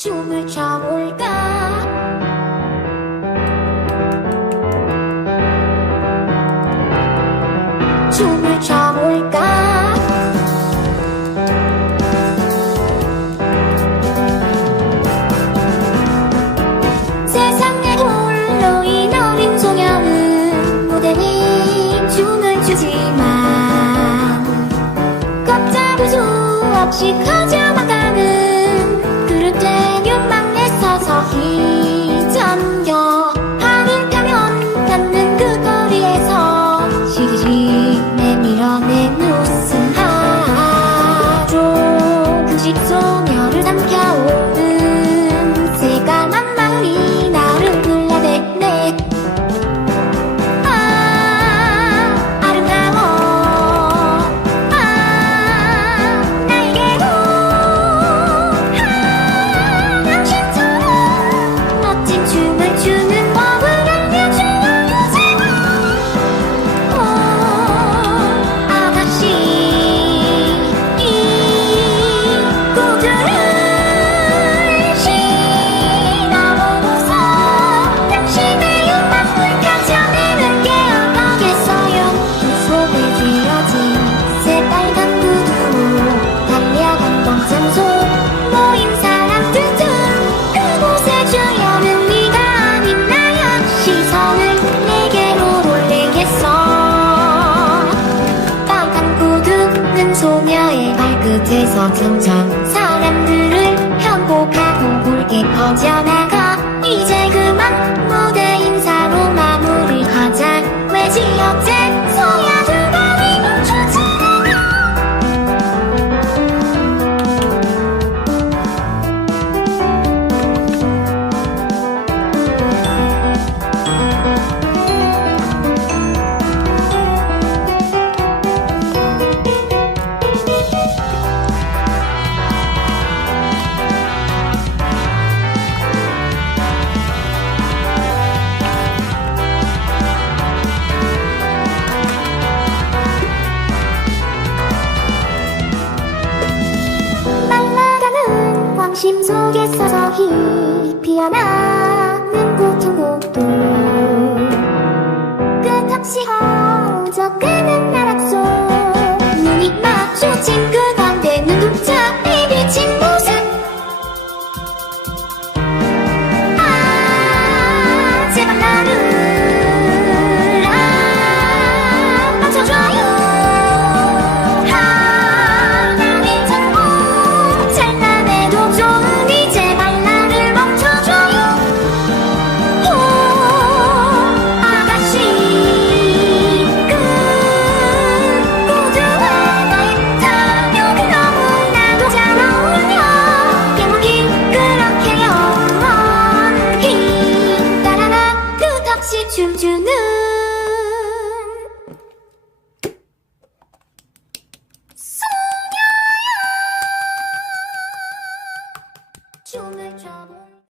춤을 춰볼까. 춤을 춰볼까. 세상에 홀로 인 어린 소녀는 무대에 춤을 추지만 걷잡을 수 없이 커져만 가는 그릇된 욕망에 서서히 잠겨 발을 펴면 닿는 그 거리에서 시리시 내밀어낸 웃음 하루 그 집소녀를 삼켜오는 새까만 마음이 나를 불러대네. 아름다워. 나에게도 당신처럼 멋진 춤을 추는 법을 알려주려 주세요. 아가씨 이 구두를 신어보고서 당신의 욕망을 펼쳐내는 게 어떠겠어요. 그 속에 쥐어진 새빨간 구두로 달려간 동장소 모인 사람들 중 그곳에 주연은 네가 아닌 나야. 시선을 내게로 돌리겠어. 빨간 구두는 소녀의 발끝에서 점점 사람들을 현복하고 굵게 퍼져나가. 이제 그만 무대 인사로 마무리하자. 왜지 어째서야 두 발이 멈추지는. 말라가는 광심 속에 서서히 피어나는 고통곡도 끝없이 허우적거리는 나락 속 눈이 마주친 그 가운데 눈동자에 비친